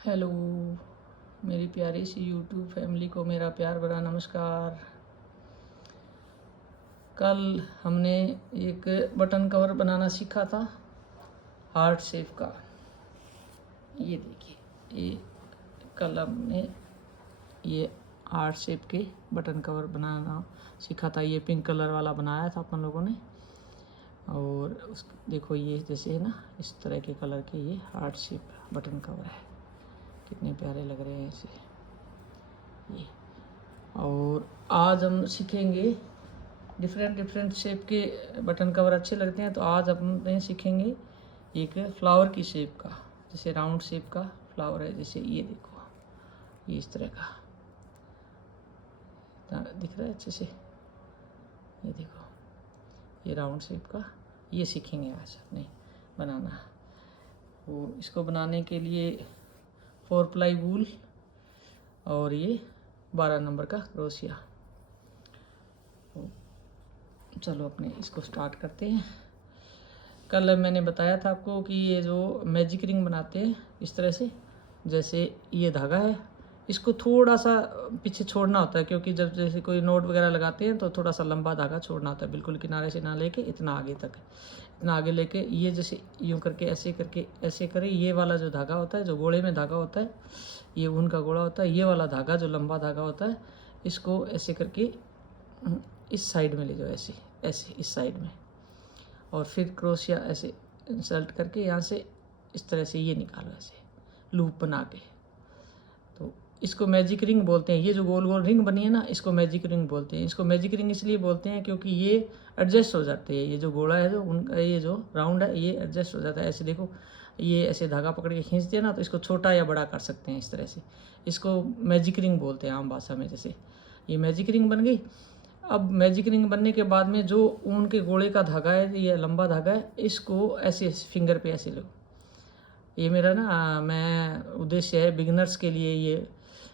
Hello मेरी प्यारी सी YouTube family को मेरा प्यार भरा नमस्कार। कल हमने एक बटन कवर बनाना सीखा था हार्ट शेप का। ये देखिए, ये कल हमने ये हार्ट शेप के बटन कवर बनाना सीखा था। ये पिंक कलर वाला बनाया था अपन लोगों ने। और उस देखो, ये जैसे है ना, इस तरह के कलर के ये हार्ट शेप बटन कवर है। कितने प्यारे लग रहे हैं ऐसे ये। और आज हम सीखेंगे डिफरेंट शेप के बटन कवर अच्छे लगते हैं, तो आज हम सीखेंगे एक फ्लावर की शेप का, जैसे राउंड शेप का फ्लावर है। जैसे ये देखो, ये इस तरह का दिख रहा है अच्छे से। ये देखो, ये राउंड शेप का ये सीखेंगे आज अपने बनाना। वो इसको बनाने के लिए 4 प्लाई वूल और ये 12 नंबर का क्रोशिया। चलो अपने इसको स्टार्ट करते हैं। कल मैंने बताया था आपको कि ये जो मैजिक रिंग बनाते हैं इस तरह से, जैसे ये धागा है, इसको थोड़ा सा पीछे छोड़ना होता है, क्योंकि जब जैसे कोई नोट वगैरह लगाते हैं तो थोड़ा सा लंबा धागा छोड़ना होता है, बिल्कुल किनारे से ना लेके इतना आगे तक, इतना आगे लेके ये जैसे यूँ करके ऐसे करें। ये वाला जो धागा होता है, जो गोले में धागा होता है, ये ऊन का गोला होता है, ये वाला धागा जो लंबा धागा होता है, इसको ऐसे करके इस साइड में ले जाओ, ऐसे ऐसे इस साइड में, और फिर क्रोशिया ऐसे इंसर्ट करके यहाँ से इस तरह से ये निकालो, ऐसे लूप बना के। तो इसको मैजिक रिंग बोलते हैं। ये जो गोल गोल रिंग बनी है ना, इसको मैजिक रिंग बोलते हैं। इसको मैजिक रिंग इसलिए बोलते हैं क्योंकि ये एडजस्ट हो जाते हैं। ये जो गोला है, जो उनका ये जो राउंड है, ये एडजस्ट हो जाता है। ऐसे देखो, ये ऐसे धागा पकड़ के खींचते हैं ना, तो इसको छोटा या बड़ा कर सकते हैं इस तरह से। इसको मैजिक रिंग बोलते हैं आम भाषा में। जैसे ये मैजिक रिंग बन गई। अब मैजिक रिंग बनने के बाद में जो ऊन के गोले का धागा है, ये लंबा धागा है, इसको ऐसे फिंगर पे ऐसे लो। ये मेरा ना मैं उद्देश्य है बिगिनर्स के लिए ये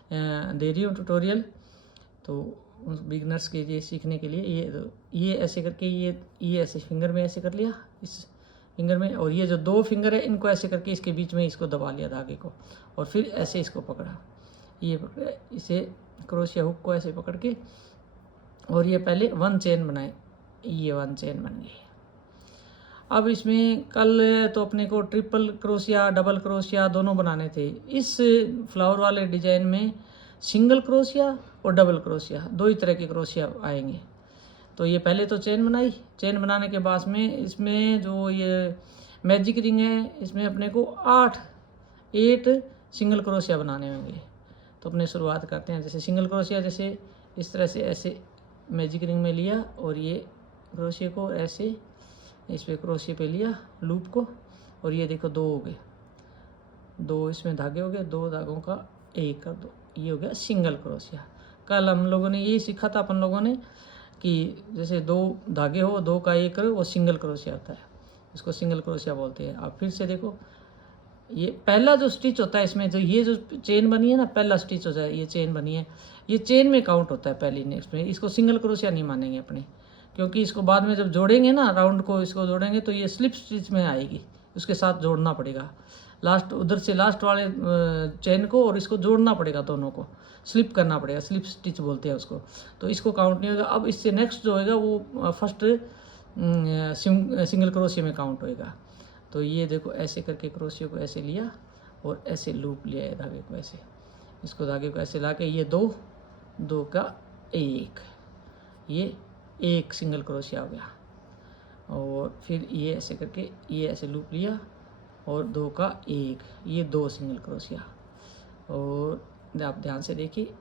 दे रही हूँ ट्यूटोरियल। तो उस बिगिनर्स के लिए सीखने के लिए ये ऐसे करके ये ऐसे फिंगर में ऐसे कर लिया, इस फिंगर में, और ये जो 2 फिंगर है इनको ऐसे करके इसके बीच में इसको दबा लिया धागे को, और फिर ऐसे इसको पकड़ा, ये पकड़ा, इसे क्रोशिया हुक को ऐसे पकड़ के, और ये पहले 1 चेन बनाए। ये 1 चेन बन गई। अब इसमें कल तो अपने को ट्रिपल क्रोशिया, डबल क्रोशिया दोनों बनाने थे। इस फ्लावर वाले डिजाइन में सिंगल क्रोशिया और डबल क्रोशिया, 2 ही तरह के क्रोशिया आएंगे। तो ये पहले तो चेन बनाई। चेन बनाने के बाद में इसमें जो ये मैजिक रिंग है, इसमें अपने को 8 सिंगल क्रोशिया बनाने होंगे। तो अपने शुरुआत करते हैं। जैसे सिंगल क्रोशिया, जैसे इस तरह से ऐसे मैजिक रिंग में लिया, और ये क्रोशिया को ऐसे इस पे क्रोशिया पे लिया लूप को, और ये देखो 2 हो गए, 2 इसमें धागे हो गए, 2 धागों का 1 कर दो, ये हो गया सिंगल क्रोशिया। कल हम लोगों ने ये सीखा था अपन लोगों ने कि जैसे 2 धागे हो, 2 का 1 करो, वो सिंगल क्रोशिया होता है, इसको सिंगल क्रोशिया बोलते हैं। अब फिर से देखो, ये पहला जो स्टिच होता है इसमें, जो ये जो चेन बनी है ना, पहला स्टिच होता है, ये चेन बनी है, ये चेन में काउंट होता है पहली नेक्स्ट में। इसको सिंगल क्रोशिया नहीं मानेंगे अपने, क्योंकि इसको बाद में जब जोड़ेंगे ना, राउंड को इसको जोड़ेंगे, तो ये स्लिप स्टिच में आएगी, उसके साथ जोड़ना पड़ेगा। लास्ट उधर से लास्ट वाले चेन को और इसको जोड़ना पड़ेगा, दोनों को स्लिप करना पड़ेगा, स्लिप स्टिच बोलते हैं उसको। तो इसको काउंट नहीं होगा। अब इससे नेक्स्ट जो होगा वो फर्स्ट सिंगल क्रोशिया में काउंट होएगा। तो ये देखो, ऐसे करके क्रोशिया को ऐसे लिया और ऐसे लूप लिया है धागे को, ऐसे इसको धागे को ऐसे ला के, ये 2 का 1, ये 1 सिंगल क्रोशिया हो गया। और फिर ये ऐसे करके ये ऐसे लूप लिया, और 2 का 1, ये 2 सिंगल क्रोशिया। और आप ध्यान से देखिए,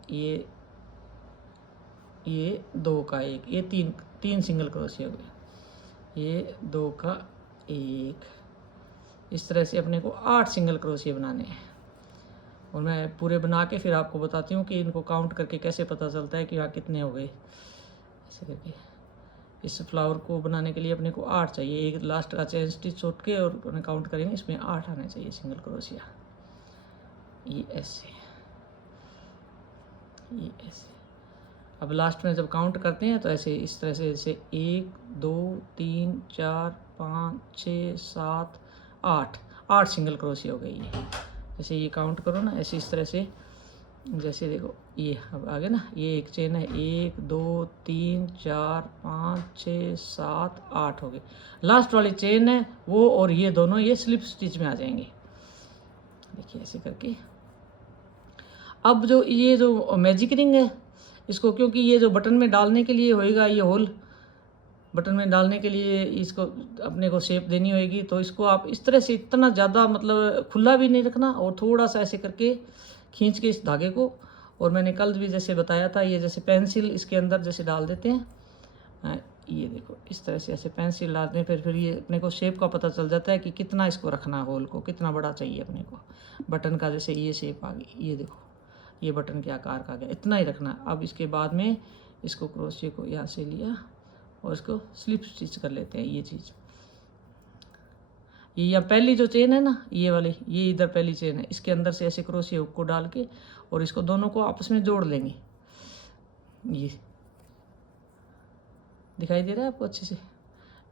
ये 2 का 1, ये 3 सिंगल क्रोशिया हो गया, ये 2 का 1। इस तरह से अपने को 8 सिंगल क्रोशिया बनाने हैं। और मैं पूरे बना के फिर आपको बताती हूँ कि इनको काउंट करके कैसे पता चलता है कि हाँ कितने हो गए। ऐसे करके इस फ्लावर को बनाने के लिए अपने को 8 चाहिए। एक लास्ट का चेन स्टिच छोड़ के और काउंट करेंगे, इसमें 8 आने चाहिए सिंगल क्रोशिया। ये ऐसे, ये ऐसे। अब लास्ट में जब काउंट करते हैं तो ऐसे इस तरह से, जैसे 1 2 3 4 5 6 7 8 सिंगल क्रोशिया हो गई है। जैसे ये काउंट करो ना ऐसे, इस तरह से, जैसे देखो ये अब आगे ना, ये एक चेन है, 1 2 3 4 5 6 7 8 हो गए। लास्ट वाली चेन है वो, और ये दोनों ये स्लिप स्टिच में आ जाएंगे। देखिए ऐसे करके। अब जो ये जो मैजिक रिंग है इसको, क्योंकि ये जो बटन में डालने के लिए होएगा, ये होल बटन में डालने के लिए इसको अपने को शेप देनी होएगी, तो इसको आप इस तरह से इतना ज़्यादा मतलब खुला भी नहीं रखना, और थोड़ा सा ऐसे करके खींच के इस धागे को, और मैंने कल भी जैसे बताया था, ये जैसे पेंसिल इसके अंदर जैसे डाल देते हैं, ये देखो इस तरह से ऐसे पेंसिल डालते हैं, फिर ये अपने को शेप का पता चल जाता है कि कितना इसको रखना है, होल को कितना बड़ा चाहिए अपने को। बटन का जैसे ये शेप आ गई, ये देखो ये बटन के आकार का गया, इतना ही रखना है। अब इसके बाद में इसको क्रोशिया को यहाँ से लिया और इसको स्लिप स्टिच कर लेते हैं। ये चीज़, ये यहाँ पहली जो चेन है ना, ये वाली, ये इधर पहली चेन है, इसके अंदर से ऐसे क्रोशिया हुक को डाल के और इसको दोनों को आपस में जोड़ लेंगे। ये दिखाई दे रहा है आपको अच्छे से?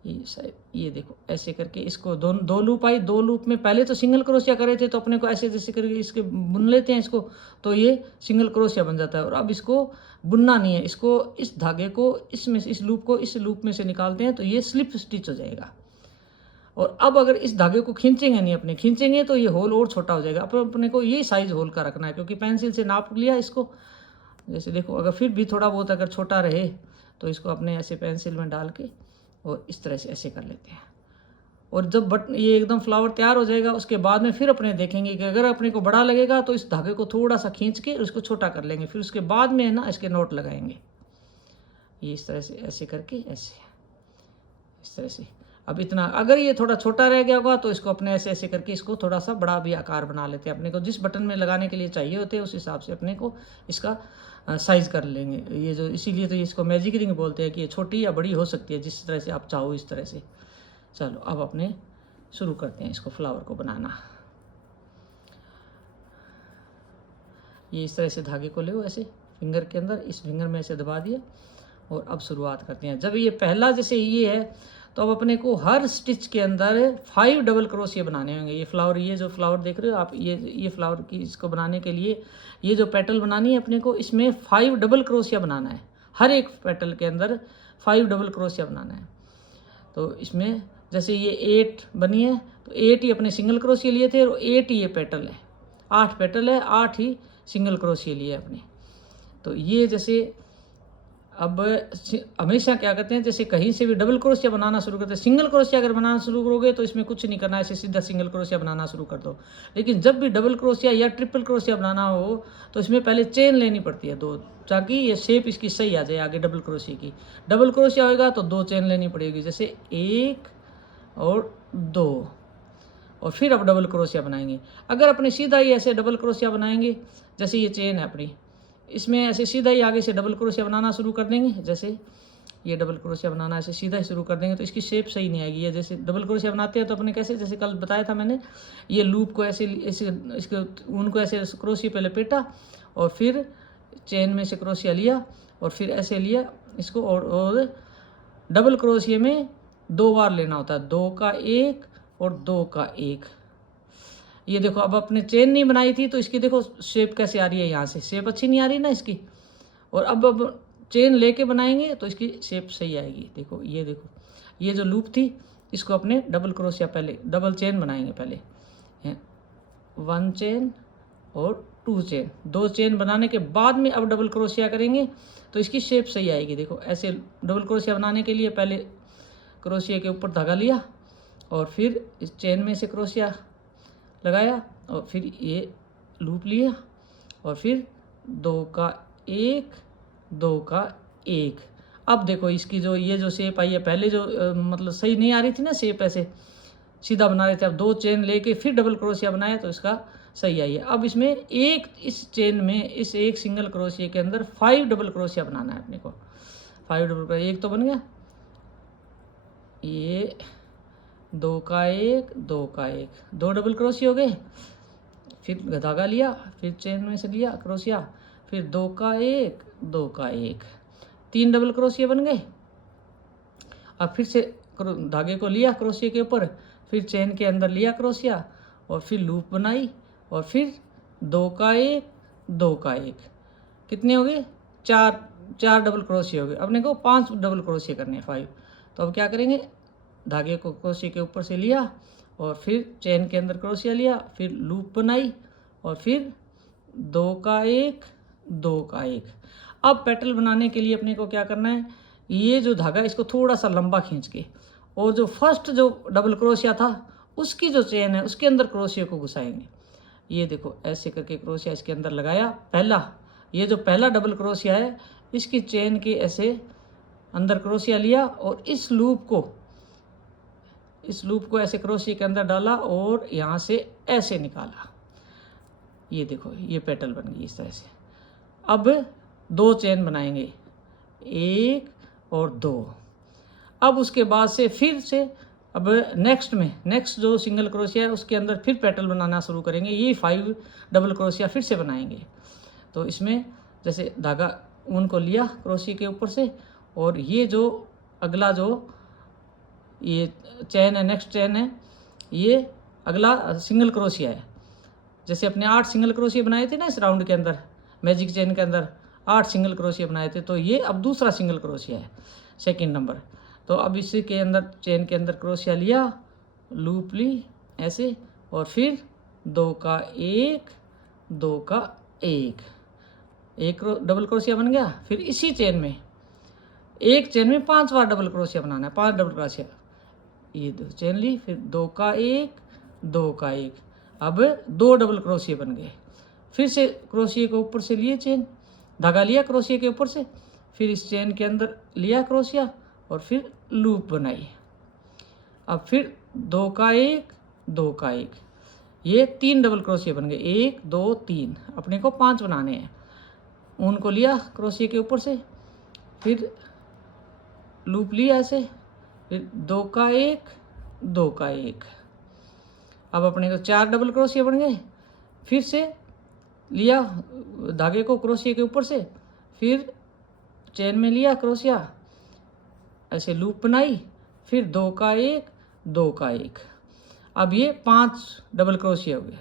ये शायद, ये देखो ऐसे करके इसको दो लूप आई, 2 लूप में पहले तो सिंगल क्रोशिया करे थे, तो अपने को ऐसे जैसे करके इसके बुन लेते हैं इसको, तो ये सिंगल क्रोशिया बन जाता है। और अब इसको बुनना नहीं है, इसको इस धागे को इसमें इस लूप को इस लूप में से निकालते हैं, तो ये स्लिप स्टिच हो जाएगा। और अब अगर इस धागे को खींचेंगे नहीं, अपने खींचेंगे तो ये होल और छोटा हो जाएगा। अपने को ये साइज होल का रखना है, क्योंकि पेंसिल से नाप लिया इसको, जैसे देखो अगर फिर भी थोड़ा बहुत अगर छोटा रहे तो इसको अपने ऐसे पेंसिल में डाल के और इस तरह से ऐसे कर लेते हैं। और जब ये एकदम फ्लावर तैयार हो जाएगा, उसके बाद में फिर अपने देखेंगे कि अगर अपने को बड़ा लगेगा तो इस धागे को थोड़ा सा खींच के उसको छोटा कर लेंगे, फिर उसके बाद में है ना इसके नोट लगाएंगे। ये इस तरह से ऐसे करके ऐसे, इस तरह से। अब इतना अगर ये थोड़ा छोटा रह गया होगा तो इसको अपने ऐसे ऐसे करके इसको थोड़ा सा बड़ा भी आकार बना लेते हैं। अपने को जिस बटन में लगाने के लिए चाहिए होते हैं उस हिसाब से अपने को इसका साइज़ कर लेंगे। ये जो इसीलिए तो इसको मैजिक रिंग बोलते हैं कि ये छोटी या बड़ी हो सकती है, जिस तरह से आप चाहो इस तरह से। चलो अब अपने शुरू करते हैं इसको फ्लावर को बनाना। ये इस तरह से धागे को ले ऐसे फिंगर के अंदर, इस फिंगर में ऐसे दबा दिया और अब शुरुआत करते हैं। जब ये पहला जैसे ये है तो अब अपने को हर स्टिच के अंदर 5 डबल क्रोशिया बनाने होंगे। ये फ्लावर, ये जो फ्लावर देख रहे हो आप, ये फ्लावर की इसको बनाने के लिए ये जो पेटल बनानी है अपने को, इसमें 5 डबल क्रोशिया बनाना है। हर एक पेटल के अंदर 5 डबल क्रोशिया बनाना है। तो इसमें जैसे ये 8 बनी है तो 8 ही अपने सिंगल क्रोशिया लिए थे और 8 ही ये पेटल है, 8 पेटल है, 8 ही सिंगल क्रोशिया लिए अपने। तो ये जैसे अब हमेशा क्या करते हैं, जैसे कहीं से भी डबल क्रोशिया बनाना शुरू करते हैं। सिंगल क्रोशिया अगर बनाना शुरू करोगे तो इसमें कुछ नहीं करना है, ऐसे सीधा सिंगल क्रोशिया बनाना शुरू कर दो। लेकिन जब भी डबल क्रोशिया या ट्रिपल क्रोशिया बनाना हो तो इसमें पहले चेन लेनी पड़ती है 2, ताकि ये शेप इसकी सही आ जाए आगे डबल क्रोशिया की। डबल क्रोशिया होगा तो 2 चेन लेनी पड़ेगी, जैसे 1 और 2, और फिर अब डबल क्रोशिया बनाएंगे। अगर अपने सीधा ही ऐसे डबल क्रोशिया बनाएंगे, जैसे ये चेन है अपनी, इसमें ऐसे सीधा ही आगे से डबल क्रोशिया बनाना शुरू कर देंगे, जैसे ये डबल क्रोशिया बनाना ऐसे सीधा ही शुरू कर देंगे तो इसकी शेप सही नहीं आएगी। ये जैसे डबल क्रोशिया बनाते हैं तो अपने कैसे, जैसे कल बताया था मैंने, ये लूप को ऐसे इसके उनको ऐसे क्रोशिया पे लपेटा और फिर चेन में से क्रोशिया लिया और फिर ऐसे लिया इसको, और डबल क्रोशिया में 2 बार लेना होता है, 2 का 1 और 2 का 1। ये देखो अब अपने चेन नहीं बनाई थी तो इसकी देखो शेप कैसे आ रही है, यहाँ से शेप अच्छी नहीं आ रही ना इसकी। और अब चेन लेके बनाएंगे तो इसकी शेप सही आएगी। देखो ये जो लूप थी इसको अपने डबल क्रोशिया, पहले डबल चेन बनाएंगे, पहले 1 चेन और 2 चेन, 2 चेन बनाने के बाद में अब डबल क्रोशिया करेंगे तो इसकी शेप सही आएगी। देखो ऐसे डबल क्रोशिया बनाने के लिए पहले क्रोशिया के ऊपर धागा लिया और फिर इस चेन में से क्रोशिया लगाया और फिर ये लूप लिया और फिर 2 का 1 2 का 1। अब देखो इसकी जो ये जो शेप आई है, पहले जो मतलब सही नहीं आ रही थी ना शेप, ऐसे सीधा बना रहे थे, अब 2 चेन लेके फिर डबल क्रोशिया बनाया तो इसका सही आई है। अब इसमें इस चेन में इस एक सिंगल क्रोशिया के अंदर 5 डबल क्रोशिया बनाना है अपने को। 5 डबल क्रोशिया, एक तो बन गया, ये 2 का 1 2 का 1, 2 डबल क्रोशिया हो गए। फिर धागा लिया, फिर चेन में से लिया क्रोशिया, फिर 2 का 1 2 का 1, 3 डबल क्रोशिया बन गए। अब फिर से धागे को लिया क्रोशिया के ऊपर, फिर चेन के अंदर लिया क्रोशिया और फिर लूप बनाई और फिर 2 का 1, 2 का 1, कितने हो गए? 4 डबल क्रोशिया हो गए। अपने को 5 डबल क्रोशिया करने हैं, 5। तो अब क्या करेंगे, धागे को क्रोशिया के ऊपर से लिया और फिर चेन के अंदर क्रोशिया लिया, फिर लूप बनाई और फिर 2 का 1, 2 का 1। अब पेटल बनाने के लिए अपने को क्या करना है, ये जो धागा इसको थोड़ा सा लंबा खींच के और जो फर्स्ट जो डबल क्रोशिया था उसकी जो चेन है उसके अंदर क्रोशिया को घुसाएंगे। ये देखो ऐसे करके क्रोशिया इसके अंदर लगाया, पहला, ये जो पहला डबल क्रोशिया है इसकी चेन के ऐसे अंदर क्रोशिया लिया और इस लूप को ऐसे क्रोशिया के अंदर डाला और यहाँ से ऐसे निकाला। ये देखो ये पेटल बन गई इस तरह से। अब 2 चेन बनाएंगे, 1 और 2। अब उसके बाद से फिर से अब नेक्स्ट जो सिंगल क्रोशिया है उसके अंदर फिर पेटल बनाना शुरू करेंगे। ये 5 डबल क्रोशिया फिर से बनाएंगे। तो इसमें जैसे धागा ऊन को लिया क्रोशिया के ऊपर से और ये जो अगला जो ये चेन है, नेक्स्ट चेन है, ये अगला सिंगल क्रोशिया है। जैसे अपने 8 सिंगल क्रोशिया बनाए थे ना इस राउंड के अंदर, मैजिक चेन के अंदर 8 सिंगल क्रोशिया बनाए थे, तो ये अब दूसरा सिंगल क्रोशिया है, सेकंड नंबर। तो अब इसी के अंदर चेन के अंदर क्रोशिया लिया, लूप ली ऐसे और फिर 2 का 1, 2 का 1, एक डबल क्रोशिया बन गया। फिर इसी चेन में एक चेन में 5 बार डबल क्रोशिया बनाना है, 5 डबल क्रोशिया। ये 2 चेन ली, फिर 2 का 1, 2 का 1, अब 2 डबल क्रोशिया बन गए। फिर से क्रोशिया के ऊपर से लिए चेन, धागा लिया क्रोशिया के ऊपर से, फिर इस चेन के अंदर लिया क्रोशिया और फिर लूप बनाई। अब फिर 2 का 1, 2 का 1, ये 3 डबल क्रोशिया बन गए, 1, 2, 3। अपने को 5 बनाने हैं। ऊन को लिया क्रोशिया के ऊपर से, फिर लूप लिया ऐसे, फिर 2 का 1, 2 का 1। अब अपने को 4 डबल क्रोशिया बन गए। फिर से लिया धागे को क्रोशिया के ऊपर से, फिर चेन में लिया क्रोशिया, ऐसे लूप बनाई, फिर 2 का 1, 2 का 1। अब ये 5 डबल क्रोशिया हो गया।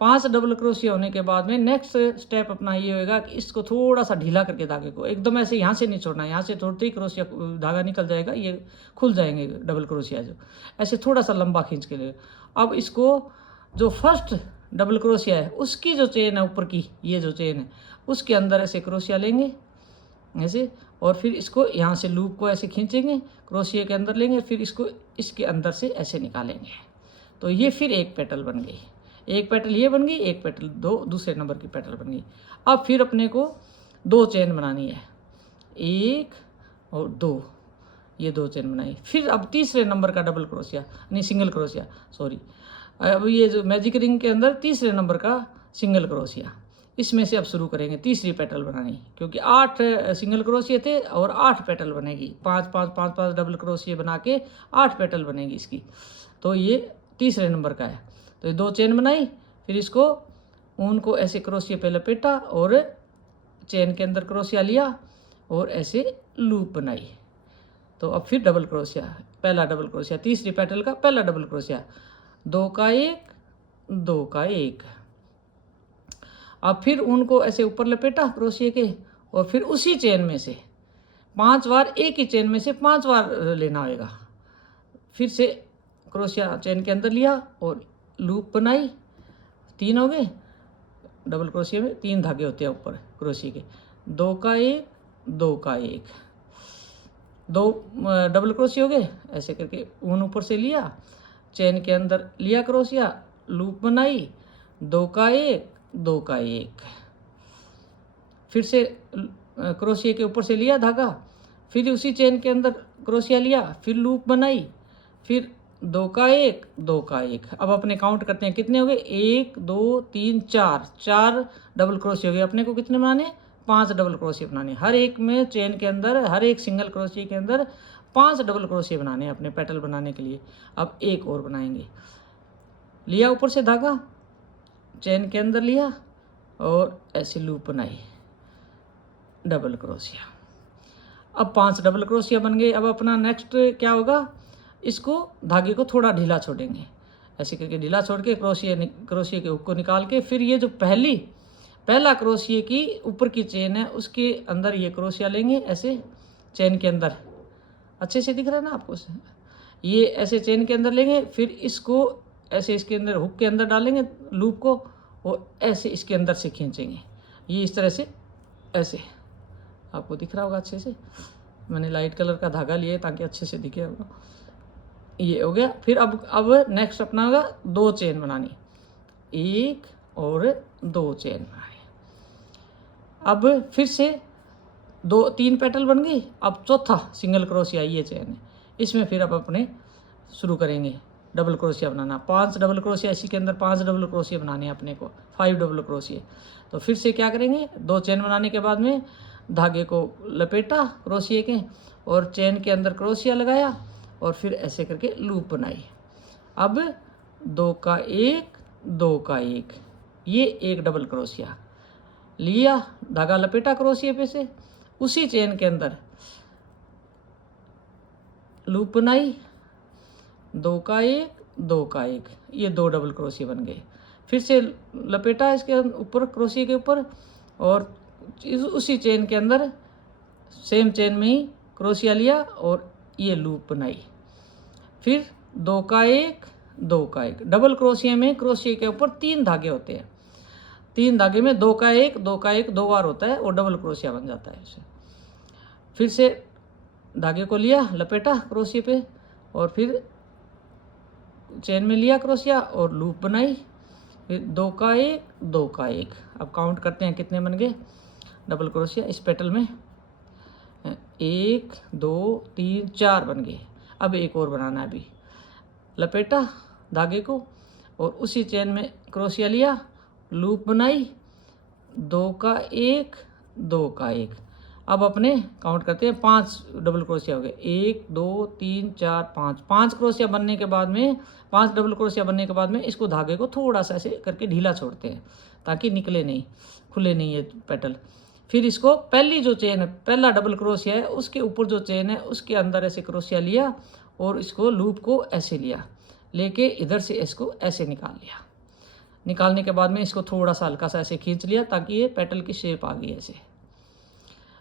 5 डबल क्रोशिया होने के बाद में नेक्स्ट स्टेप अपना ये होगा कि इसको थोड़ा सा ढीला करके धागे को एकदम ऐसे यहाँ से नहीं छोड़ना, यहाँ से छोड़ते ही क्रोशिया धागा निकल जाएगा, ये खुल जाएंगे डबल क्रोशिया जो, ऐसे थोड़ा सा लंबा खींच के लिए। अब इसको जो फर्स्ट डबल क्रोशिया है उसकी जो चेन है ऊपर की, ये जो चेन है उसके अंदर ऐसे क्रोशिया लेंगे ऐसे और फिर इसको यहाँ से लूप को ऐसे खींचेंगे, क्रोशिया के अंदर लेंगे, फिर इसको इसके अंदर से ऐसे निकालेंगे। तो ये फिर एक पेटल बन गई, एक पेटल ये बन गई, एक पेटल दूसरे नंबर की पेटल बन गई। अब फिर अपने को 2 चेन बनानी है, 1 और 2, ये 2 चेन बनाई। फिर अब तीसरे नंबर का डबल क्रोशिया, नहीं सिंगल क्रोशिया, सॉरी, अब ये जो मैजिक रिंग के अंदर तीसरे नंबर का सिंगल क्रोशिया, इसमें से अब शुरू करेंगे तीसरी पेटल बनानी, क्योंकि 8 सिंगल क्रोशिया थे और 8 पेटल बनेगी, 5 डबल क्रोशिया बना के 8 पेटल बनेगी इसकी। तो ये तीसरे नंबर का है। तो ये 2 चेन बनाई, फिर इसको ऊन को ऐसे क्रोशिया पे लपेटा और चेन के अंदर क्रोशिया लिया और ऐसे लूप बनाई। तो अब फिर डबल क्रोशिया, पहला डबल क्रोशिया, तीसरी पेटल का पहला डबल क्रोशिया, 2 का 1, 2 का 1। अब फिर ऊन को ऐसे ऊपर लपेटा क्रोशिया के और फिर उसी चेन में से 5 बार, एक ही चेन में से 5 बार लेना होगा। फिर से क्रोशिया चेन के अंदर लिया और लूप बनाई, 3 हो गए। डबल क्रोशिया में 3 धागे होते हैं ऊपर क्रोशिया के, 2 का 1, 2 का 1, 2 डबल क्रोशिया हो गए। ऐसे करके ऊन ऊपर से लिया, चेन के अंदर लिया क्रोशिया, लूप बनाई, 2 का 1, 2 का 1। फिर से क्रोशिया के ऊपर से लिया धागा, फिर उसी चेन के अंदर क्रोशिया लिया, फिर लूप बनाई, फिर 2 का 1, 2 का 1। अब अपने काउंट करते हैं कितने हो गए, 1, 2, 3, 4 डबल क्रोशिया हो गए। अपने को कितने बनाने, 5 डबल क्रोशिया बनाने। हर एक में चेन के अंदर, हर एक सिंगल क्रोशिया के अंदर 5 डबल क्रोशिया बनाने अपने पेटल बनाने के लिए। अब एक और बनाएंगे, लिया ऊपर से धागा, चेन के अंदर लिया और ऐसे लूप बनाई, डबल क्रोशिया। अब 5 डबल क्रोशिया बन गए। अब अपना नेक्स्ट क्या होगा, इसको धागे को थोड़ा ढीला छोड़ेंगे, ऐसे करके ढीला छोड़ के क्रोशिया के हुक को निकाल के फिर ये जो पहला क्रोशिया की ऊपर की चेन है उसके अंदर ये क्रोशिया लेंगे ऐसे चेन के अंदर, अच्छे से दिख रहा है ना आपको, ये ऐसे चेन के अंदर लेंगे, फिर इसको ऐसे इसके अंदर हुक के अंदर डालेंगे लूप को और ऐसे इसके अंदर से खींचेंगे, ये इस तरह से ऐसे, आपको दिख रहा होगा अच्छे से। मैंने लाइट कलर का धागा लिया है ताकि अच्छे से दिखे होगा। ये हो गया। फिर अब नेक्स्ट अपना होगा 2 चेन बनानी, 1 और 2 चेन बनानी। अब फिर से 3 पेटल बन गई। अब चौथा सिंगल क्रोशिया ये चेन है, इसमें फिर अब अपने शुरू करेंगे डबल क्रोशिया बनाना। 5 डबल क्रोशिया, इसी के अंदर 5 डबल क्रोशिया बनाने हैं अपने को, 5 डबल क्रोशिया। तो फिर से क्या करेंगे, 2 चेन बनाने के बाद में धागे को लपेटा क्रोशिया के और चेन के अंदर क्रोशिया लगाया और फिर ऐसे करके लूप बनाई। अब 2 का 1, 2 का 1, ये एक डबल क्रोशिया लिया, धागा लपेटा क्रोशिया पे से, उसी चेन के अंदर लूप बनाई, 2 का 1, 2 का 1, ये 2 डबल क्रोशिया बन गए। फिर से लपेटा इसके ऊपर क्रोशिया के ऊपर और उसी चेन के अंदर सेम चेन में ही क्रोशिया लिया और ये लूप बनाई। फिर 2 का 1, 2 का 1, डबल क्रोशिया में क्रोशिया के ऊपर 3 धागे होते हैं, 3 धागे में 2 का 1, 2 का 1 2 बार होता है और डबल क्रोशिया बन जाता है इसे। फिर से धागे को लिया, लपेटा क्रोशिया पे और फिर चेन में लिया क्रोशिया और लूप बनाई। फिर 2 का 1, 2 का 1, अब काउंट करते हैं कितने बन गए डबल क्रोशिया इस पेटल में। 1, 2, 3, 4 बन गए। अब एक और बनाना है। अभी लपेटा धागे को और उसी चेन में क्रोशिया लिया, लूप बनाई, 2 का 1, 2 का 1। अब अपने काउंट करते हैं, 5 डबल क्रोशिया हो गए, 1, 2, 3, 4, 5, 5 क्रोशिया बनने के बाद में, 5 डबल क्रोशिया बनने के बाद में इसको धागे को थोड़ा सा ऐसे करके ढीला छोड़ते हैं ताकि निकले नहीं, खुले नहीं ये पेटल। फिर इसको पहली जो चेन है, पहला डबल क्रोशिया है उसके ऊपर जो चेन है उसके अंदर ऐसे क्रोशिया लिया और इसको लूप को ऐसे लिया, लेके इधर से इसको ऐसे निकाल लिया। निकालने के बाद में इसको थोड़ा सा हल्का सा ऐसे खींच लिया ताकि ये पेटल की शेप आ गई ऐसे।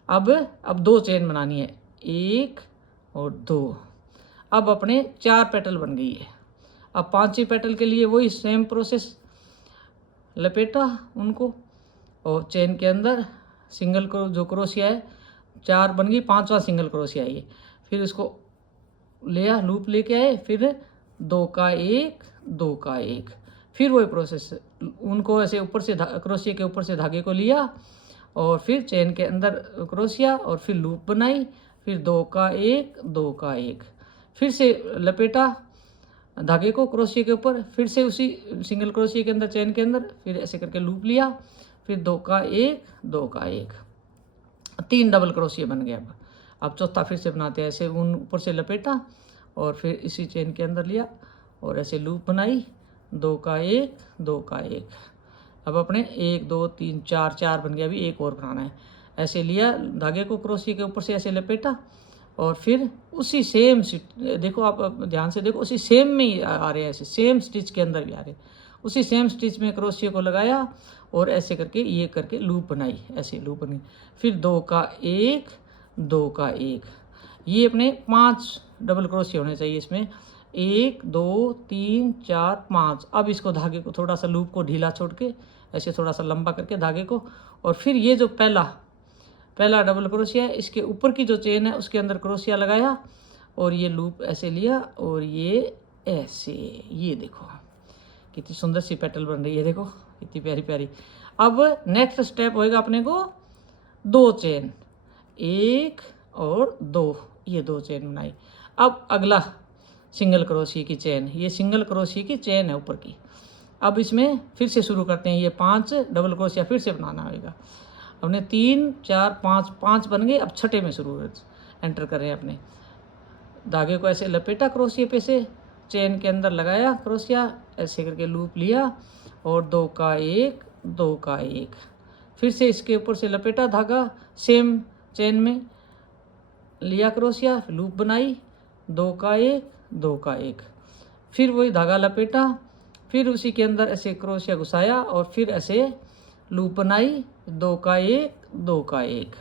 अब 2 चेन बनानी है, 1 और 2। अब अपने 4 पेटल बन गई है। अब 5वीं पेटल के लिए वही सेम प्रोसेस, लपेटा उनको और चेन के अंदर सिंगल जो क्रोशिया है 4 बन गई, 5वां सिंगल क्रोशिया है ये। फिर इसको लिया, लूप लेके आए, फिर 2 का 1, 2 का 1, फिर वही प्रोसेस, उनको ऐसे ऊपर से क्रोशिया के ऊपर से धागे को लिया और फिर चेन के अंदर क्रोशिया और फिर लूप बनाई, फिर 2 का 1, 2 का 1, फिर से लपेटा धागे को क्रोशिया के ऊपर, फिर से उसी सिंगल क्रोशिया के अंदर चेन के अंदर, फिर ऐसे करके लूप लिया, फिर 2 का 1, 2 का 1, 3 डबल क्रोशिया बन गया। अब चौथा फिर से बनाते हैं, ऐसे उन ऊपर से लपेटा और फिर इसी चेन के अंदर लिया और ऐसे लूप बनाई, 2 का 1, 2 का 1। अब अपने 1, 2, 3, 4 बन गया। अभी एक और बनाना है। ऐसे लिया धागे को क्रोशिया के ऊपर से ऐसे लपेटा और फिर उसी सेम देखो, आप ध्यान से देखो, उसी सेम में ही आ रहे हैं, ऐसे सेम स्टिच के अंदर भी आ रहे, उसी सेम स्टिच में क्रोशिया को लगाया और ऐसे करके ये करके लूप बनाई, ऐसे लूप बनी। फिर 2 का 1, 2 का 1, ये अपने 5 डबल क्रोशिया होने चाहिए इसमें, 1, 2, 3, 4, 5। अब इसको धागे को थोड़ा सा लूप को ढीला छोड़ के ऐसे थोड़ा सा लंबा करके धागे को, और फिर ये जो पहला डबल क्रोशिया है इसके ऊपर की जो चेन है उसके अंदर क्रोशिया लगाया और ये लूप ऐसे लिया और ये ऐसे, ये देखो कितनी सुंदर सी पेटल बन रही है, देखो कितनी प्यारी प्यारी। अब नेक्स्ट स्टेप होएगा अपने को 2 चेन, 1 और 2, ये 2 चेन बनाई। अब अगला सिंगल क्रोशिया की चेन, ये सिंगल क्रोशिया की चेन है ऊपर की। अब इसमें फिर से शुरू करते हैं, ये 5 डबल क्रोशिया फिर से बनाना होगा। हमने 3, 4, 5 बन गए। अब छठे में शुरू एंटर कर रहे हैं अपने, धागे को ऐसे लपेटा क्रोशिया पे से, चेन के अंदर लगाया क्रोशिया, ऐसे करके लूप लिया और 2 का 1, 2 का 1, फिर से इसके ऊपर से लपेटा धागा, सेम चेन में लिया क्रोशिया, लूप बनाई, 2 का 1, 2 का 1, फिर वही धागा लपेटा, फिर उसी के अंदर ऐसे क्रोशिया घुसाया और फिर ऐसे लूप बनाई, 2 का 1 2 का 1।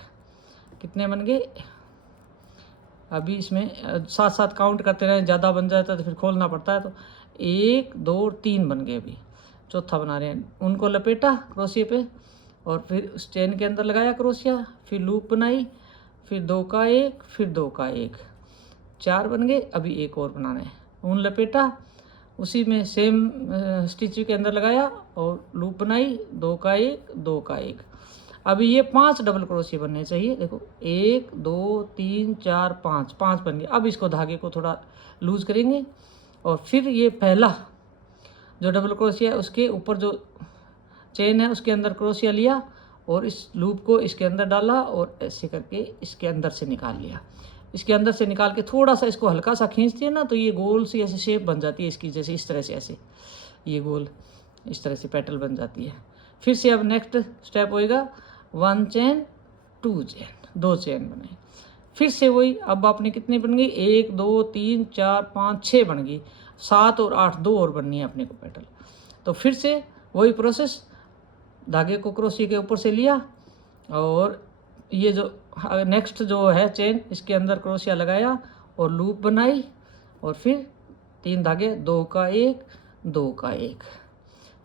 कितने बन गए? अभी इसमें साथ साथ काउंट करते रहे, ज़्यादा बन जाता है तो फिर खोलना पड़ता है। तो 1 2 3 बन गए। अभी चौथा बना रहे हैं। उनको लपेटा क्रोशिया पे और फिर उस चेन के अंदर लगाया क्रोशिया, फिर लूप बनाई, फिर 2 का 1 फिर 2 का 1, 4 बन गए। अभी एक और बनाना है। ऊन लपेटा, उसी में सेम स्टिच के अंदर लगाया और लूप बनाई, 2 का 1 2 का 1। अभी ये 5 डबल क्रोशिया बनने चाहिए। देखो 1 2 3 4 5, 5 बन गए। अब इसको धागे को थोड़ा लूज करेंगे और फिर ये पहला जो डबल क्रोशिया है उसके ऊपर जो चेन है उसके अंदर क्रोशिया लिया और इस लूप को इसके अंदर डाला और ऐसे करके इसके अंदर से निकाल लिया। इसके अंदर से निकाल के थोड़ा सा इसको हल्का सा खींच दिया ना, तो ये गोल सी ऐसे शेप बन जाती है इसकी, जैसे इस तरह से ऐसे ये गोल इस तरह से पेटल बन जाती है। फिर से अब नेक्स्ट स्टेप होएगा 1 चेन 2 चेन, 2 चेन बने। फिर से वही, अब आपने कितनी बन गई? 1 2 3 4 5 6 बन गई। 7 और 8 2 और बननी है अपने को पेटल। तो फिर से वही प्रोसेस, धागे को क्रोशिया के ऊपर से लिया और ये जो नेक्स्ट जो है चेन इसके अंदर क्रोशिया लगाया और लूप बनाई और फिर 3 धागे, 2 का 1 2 का 1,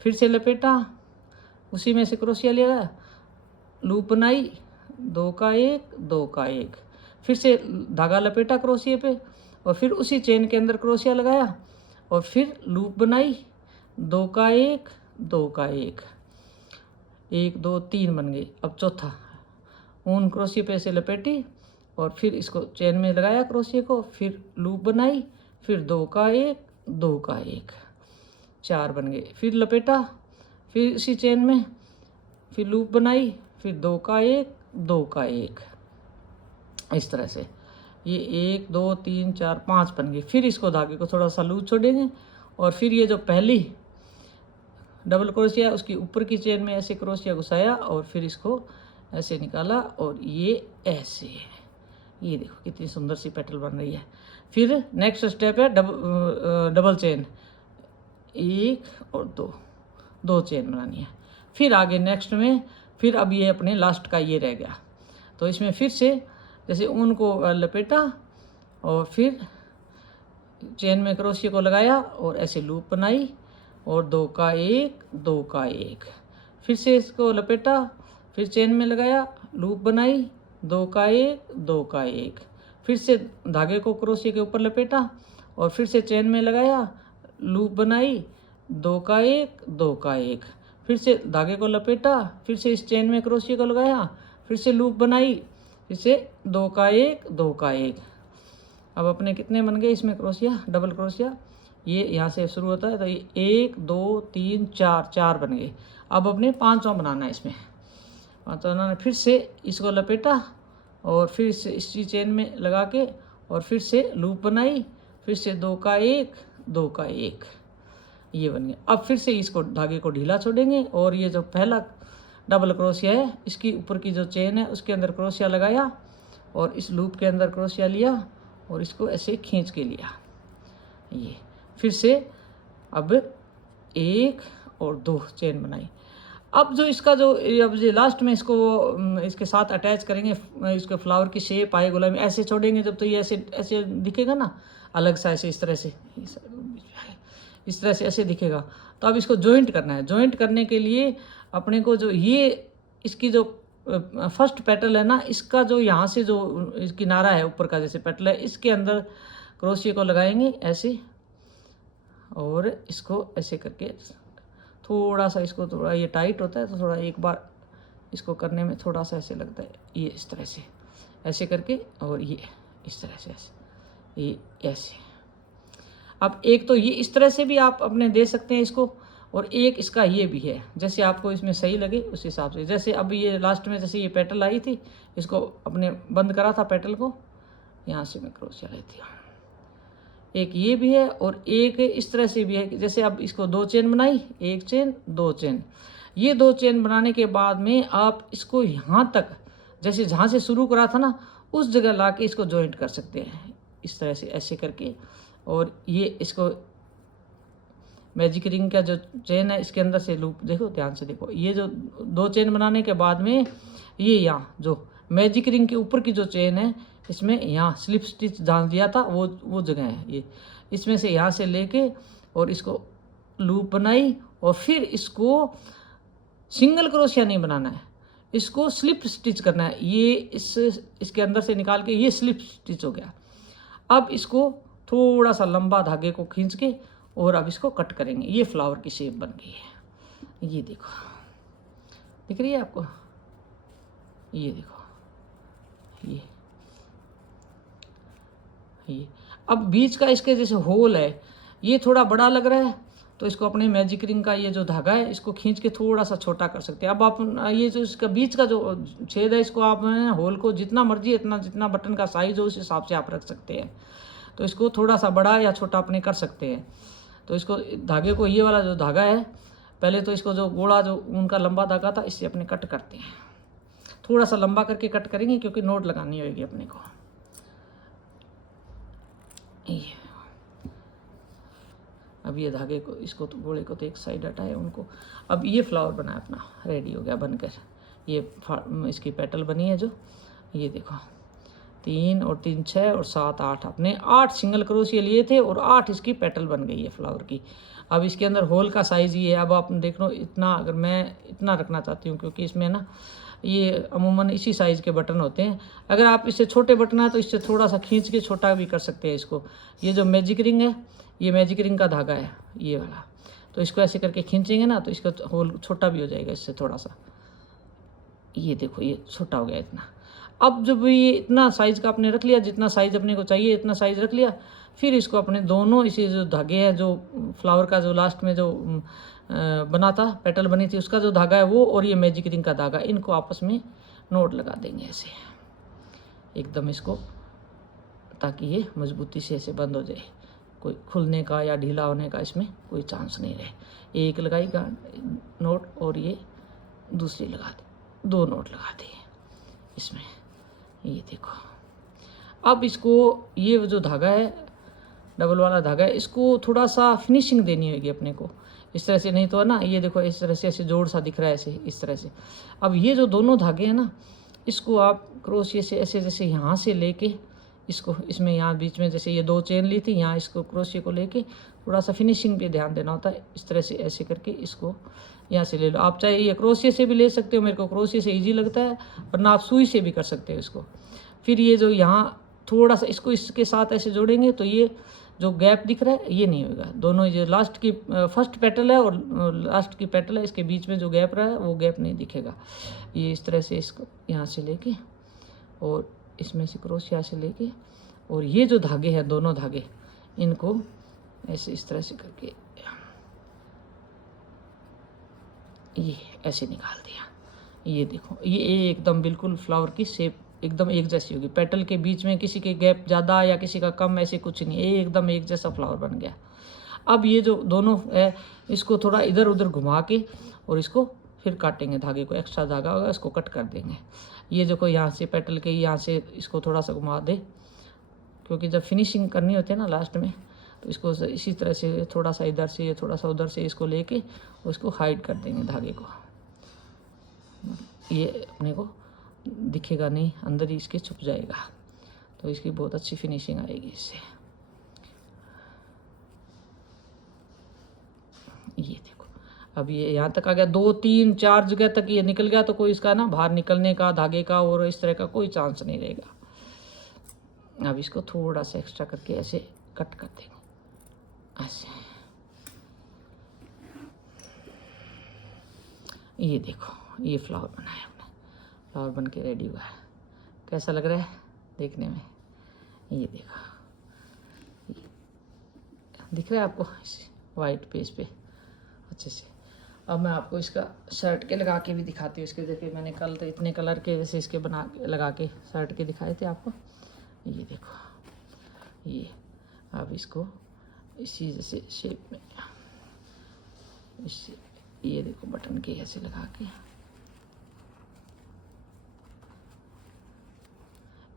फिर से लपेटा, उसी में से क्रोशिया लिया, लूप बनाई, 2 का 1 2 का 1, फिर से धागा लपेटा क्रोशिया पे और फिर उसी चेन के अंदर क्रोशिया लगाया और फिर लूप बनाई, 2 का 1 2 का 1, 1 2 3 बन गई। अब चौथा ऊन क्रोशिया पे से लपेटी और फिर इसको चेन में लगाया क्रोशिया को, फिर लूप बनाई, फिर 2 का 1 2 का 1, 4 बन गए। फिर लपेटा, फिर इसी चेन में फिर लूप बनाई, फिर 2 का 1 2 का 1, इस तरह से ये 1 2 3 4 5 बन गए। फिर इसको धागे को थोड़ा सा लूज छोड़ेंगे और फिर ये जो पहली डबल क्रोशिया उसकी ऊपर की चेन में ऐसे क्रोशिया घुसाया और फिर इसको ऐसे निकाला और ये ऐसे, ये देखो कितनी सुंदर सी पेटल बन रही है। फिर नेक्स्ट स्टेप है डबल चेन, 1 और 2, 2 चेन बनानी है। फिर आगे नेक्स्ट में फिर अब ये अपने लास्ट का ये रह गया। तो इसमें फिर से जैसे ऊन को लपेटा और फिर चेन में क्रोशिया को लगाया और ऐसे लूप बनाई और 2 का 1 2 का 1, फिर से इसको लपेटा, फिर चेन में लगाया, लूप बनाई, 2 का 1 2 का 1, फिर से धागे को क्रोशिया के ऊपर लपेटा और फिर से चेन में लगाया, लूप बनाई, 2 का 1 2 का 1, फिर से धागे को लपेटा, फिर से इस चेन में क्रोशिया को लगाया, फिर से लूप बनाई, फिर से 2 का 1 2 का 1। अब अपने कितने बन गए इसमें क्रोशिया, डबल क्रोशिया, ये यहाँ से शुरू होता है तो ये 1 2 3 4, 4 बन गए। अब अपने 5वां बनाना है इसमें। 5वां बनाना, फिर से इसको लपेटा और फिर से इसी चेन में लगा के और फिर से लूप बनाई, फिर से 2 का 1 2 का 1, ये बन गया। अब फिर से इसको धागे को ढीला छोड़ेंगे और ये जो पहला डबल क्रोशिया है इसकी ऊपर की जो चेन है उसके अंदर क्रोशिया लगाया और इस लूप के अंदर क्रोशिया लिया और इसको ऐसे खींच के लिया। ये फिर से अब 1 और 2 चेन बनाई। अब जो इसका जो अब ये लास्ट में इसको इसके साथ अटैच करेंगे, इसके फ्लावर की शेप आए, गुलाबी ऐसे छोड़ेंगे जब तो ये ऐसे ऐसे दिखेगा ना, अलग सा ऐसे इस तरह से, इस तरह से ऐसे दिखेगा। तो अब इसको जॉइंट करना है। जॉइंट करने के लिए अपने को जो ये इसकी जो फर्स्ट पेटल है ना, इसका जो यहाँ से जो किनारा है ऊपर का जैसे पेटल है, इसके अंदर क्रोशिया को लगाएंगे ऐसे और इसको ऐसे करके थोड़ा सा, इसको थोड़ा ये टाइट होता है तो थोड़ा एक बार इसको करने में थोड़ा सा ऐसे लगता है, ये इस तरह से ऐसे करके और ये इस तरह से ऐसे, ये ऐसे। अब एक तो ये इस तरह से भी आप अपने दे सकते हैं इसको और एक इसका ये भी है, जैसे आपको इसमें सही लगे उस हिसाब से। जैसे अब ये लास्ट में जैसे ये पेटल आई थी, इसको अपने बंद करा था पेटल को, यहाँ से मैं क्रोशिया लाई थी। एक ये भी है और एक इस तरह से भी है। जैसे अब इसको 2 चेन बनाई, 1 चेन 2 चेन, ये 2 चेन बनाने के बाद में आप इसको यहाँ तक जैसे जहाँ से शुरू करा था ना उस जगह ला के इसको जॉइंट कर सकते हैं इस तरह से ऐसे करके। और ये इसको मैजिक रिंग का जो चेन है इसके अंदर से लूप देखो, ध्यान से देखो, ये जो 2 चेन बनाने के बाद में ये यहाँ जो मैजिक रिंग के ऊपर की जो चेन है इसमें यहाँ स्लिप स्टिच डाल दिया था, वो जगह है ये। इसमें से यहाँ से लेके और इसको लूप बनाई और फिर इसको सिंगल क्रोशिया नहीं बनाना है, इसको स्लिप स्टिच करना है। ये इसके अंदर से निकाल के ये स्लिप स्टिच हो गया। अब इसको थोड़ा सा लंबा धागे को खींच के और अब इसको कट करेंगे। ये फ्लावर की शेप बन गई है। ये देखो, दिख रही है आपको? ये देखो, ये अब बीच का इसके जैसे होल है, ये थोड़ा बड़ा लग रहा है, तो इसको अपने मैजिक रिंग का ये जो धागा है इसको खींच के थोड़ा सा छोटा कर सकते हैं। अब आप ये जो इसका बीच का जो छेद है इसको आप होल को जितना मर्जी इतना जितना बटन का साइज हो उस हिसाब से आप रख सकते हैं। तो इसको थोड़ा सा बड़ा या छोटा अपने कर सकते हैं। तो इसको धागे को, ये वाला जो धागा है, पहले तो इसको जो गोला जो उनका लंबा धागा था इससे अपने कट करते हैं। थोड़ा सा लंबा करके कट करेंगे क्योंकि नोट लगानी होगी अपने को। ये अब ये धागे को, इसको तो गोले को तो एक साइड हटाए उनको। अब ये फ्लावर बना अपना रेडी हो गया बनकर। ये इसकी पेटल बनी है जो, ये देखो 3 और 3 6 और 7 8, अपने 8 सिंगल क्रोशिया लिए थे और 8 इसकी पेटल बन गई है फ्लावर की। अब इसके अंदर होल का साइज़ ये है। अब आप देख लो इतना, अगर मैं इतना रखना चाहती हूँ क्योंकि इसमें ना ये अमूमन इसी साइज़ के बटन होते हैं। अगर आप इससे छोटे बटन है तो इससे थोड़ा सा खींच के छोटा भी कर सकते हैं इसको। ये जो मैजिक रिंग है, ये मैजिक रिंग का धागा है ये वाला, तो इसको ऐसे करके खींचेंगे ना तो इसका होल छोटा भी हो जाएगा इससे थोड़ा सा। ये देखो ये छोटा हो गया इतना। अब जब ये इतना साइज़ का आपने रख लिया, जितना साइज़ अपने को चाहिए इतना साइज़ रख लिया, फिर इसको अपने दोनों इसी जो धागे हैं, जो फ्लावर का जो लास्ट में जो बना था, पेटल बनी थी, उसका जो धागा है वो और ये मैजिक रिंग का धागा, इनको आपस में नोट लगा देंगे ऐसे एकदम इसको, ताकि ये मजबूती से ऐसे बंद हो जाए। कोई खुलने का या ढीला होने का इसमें कोई चांस नहीं रहे। एक लगाई नोट और ये दूसरी लगा दी, 2 नोट लगा दिए इसमें। ये देखो, अब इसको ये जो धागा है, डबल वाला धागा है, इसको थोड़ा सा फिनिशिंग देनी होगी अपने को इस तरह से, नहीं तो है ना ये देखो इस तरह से ऐसे जोड़ सा दिख रहा है ऐसे, इस तरह से। अब ये जो दोनों धागे हैं ना, इसको आप क्रोशिया से ऐसे जैसे यहाँ से लेके इसको, इसमें यहाँ बीच में जैसे ये 2 चेन ली थी, यहाँ इसको क्रोशिया को लेके थोड़ा सा फिनिशिंग पे ध्यान देना होता है। इस तरह से ऐसे करके इसको यहाँ से ले लो। आप चाहे ये क्रोशिया से भी ले सकते हो, मेरे को क्रोशिया से ईजी लगता है, वरना आप सुई से भी कर सकते हो इसको। फिर ये जो यहाँ थोड़ा सा इसको इसके साथ ऐसे जोड़ेंगे तो ये जो गैप दिख रहा है ये नहीं होगा। दोनों ये लास्ट की फर्स्ट पेटल है और लास्ट की पेटल है, इसके बीच में जो गैप रहा है वो गैप नहीं दिखेगा। ये इस तरह से इसको यहाँ से लेके और इसमें से क्रोशिया से लेके और ये जो धागे हैं, दोनों धागे, इनको ऐसे इस तरह से करके ये ऐसे निकाल दिया। ये देखो ये एकदम बिल्कुल फ्लावर की शेप एकदम एक जैसी होगी। पेटल के बीच में किसी के गैप ज़्यादा या किसी का कम, ऐसे कुछ नहीं, ये एकदम एक जैसा फ्लावर बन गया। अब ये जो दोनों है इसको थोड़ा इधर उधर घुमा के और इसको फिर काटेंगे, धागे को एक्स्ट्रा धागा होगा इसको कट कर देंगे। ये देखो यहाँ से पेटल के यहाँ से इसको थोड़ा सा घुमा दे, क्योंकि जब फिनिशिंग करनी होती है ना लास्ट में, तो इसको इसी तरह से थोड़ा सा इधर से थोड़ा सा उधर से इसको लेके उसको हाइड कर देंगे धागे को। ये अपने को दिखेगा नहीं, अंदर ही इसके छुप जाएगा, तो इसकी बहुत अच्छी फिनिशिंग आएगी इससे। ये देखो अब ये यहाँ तक आ गया, 2 3 4 जगह तक ये निकल गया, तो कोई इसका ना बाहर निकलने का धागे का और इस तरह का कोई चांस नहीं रहेगा। अब इसको थोड़ा सा एक्स्ट्रा करके ऐसे कट कर देंगे ऐसे। ये देखो ये फ्लावर बनाया हमने, फ्लावर बन के रेडी हुआ है। कैसा लग रहा है देखने में? ये देखो दिख रहा है आपको वाइट पेज पे अच्छे से। अब मैं आपको इसका शर्ट के लगा के भी दिखाती हूँ। इसके देखिए मैंने कल तो इतने कलर के जैसे इसके बना के लगा के शर्ट के दिखाए थे आपको। ये देखो ये, अब इसको इसी जैसे शेप में इससे, ये देखो बटन के ऐसे लगा के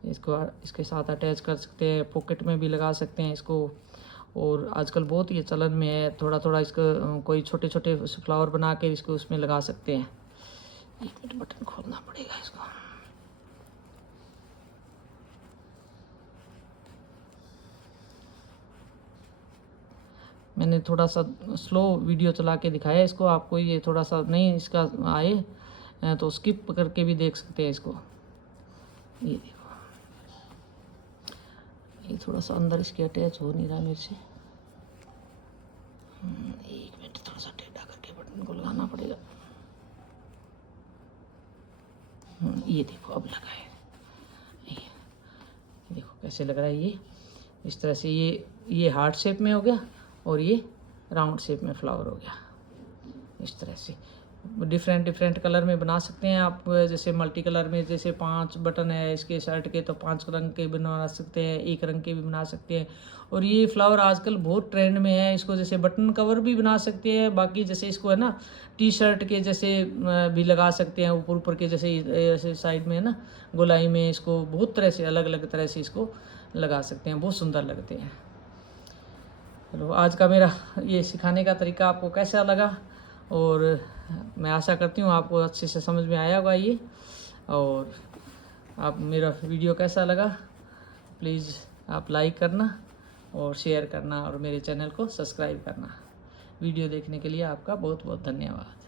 इसको इसके साथ अटैच कर सकते हैं, पॉकेट में भी लगा सकते हैं इसको, और आजकल बहुत ये चलन में है। थोड़ा थोड़ा इसको कोई छोटे छोटे फ्लावर बना के इसको उसमें लगा सकते हैं। 1 मिनट बटन खोलना पड़ेगा इसको। मैंने थोड़ा सा स्लो वीडियो चला के दिखाया है इसको, आपको ये थोड़ा सा नहीं इसका आए तो स्किप करके भी देख सकते हैं इसको। ये देखो, ये थोड़ा सा अंदर इसके अटैच हो नहीं रहा मेरे से। 1 मिनट, थोड़ा सा टेढ़ा करके बटन को लगाना पड़ेगा। ये देखो अब लगा है, ये देखो कैसे लग रहा है। ये इस तरह से ये हार्ट शेप में हो गया और ये राउंड शेप में फ्लावर हो गया। इस तरह से डिफरेंट कलर में बना सकते हैं आप। जैसे मल्टी कलर में, जैसे 5 बटन है इसके शर्ट के तो 5 रंग के बना सकते हैं, 1 रंग के भी बना सकते हैं। और ये फ्लावर आजकल बहुत ट्रेंड में है। इसको जैसे बटन कवर भी बना सकते हैं, बाकी जैसे इसको है ना टी शर्ट के जैसे भी लगा सकते हैं, ऊपर के जैसे साइड में है ना गोलाई में। इसको बहुत तरह से अलग अलग तरह से इसको लगा सकते हैं, बहुत सुंदर लगते हैं। चलो, आज का मेरा ये सिखाने का तरीका आपको कैसा लगा, और मैं आशा करती हूँ आपको अच्छे से समझ में आया होगा ये। और आप मेरा वीडियो कैसा लगा प्लीज़ आप लाइक करना और शेयर करना और मेरे चैनल को सब्सक्राइब करना। वीडियो देखने के लिए आपका बहुत बहुत धन्यवाद।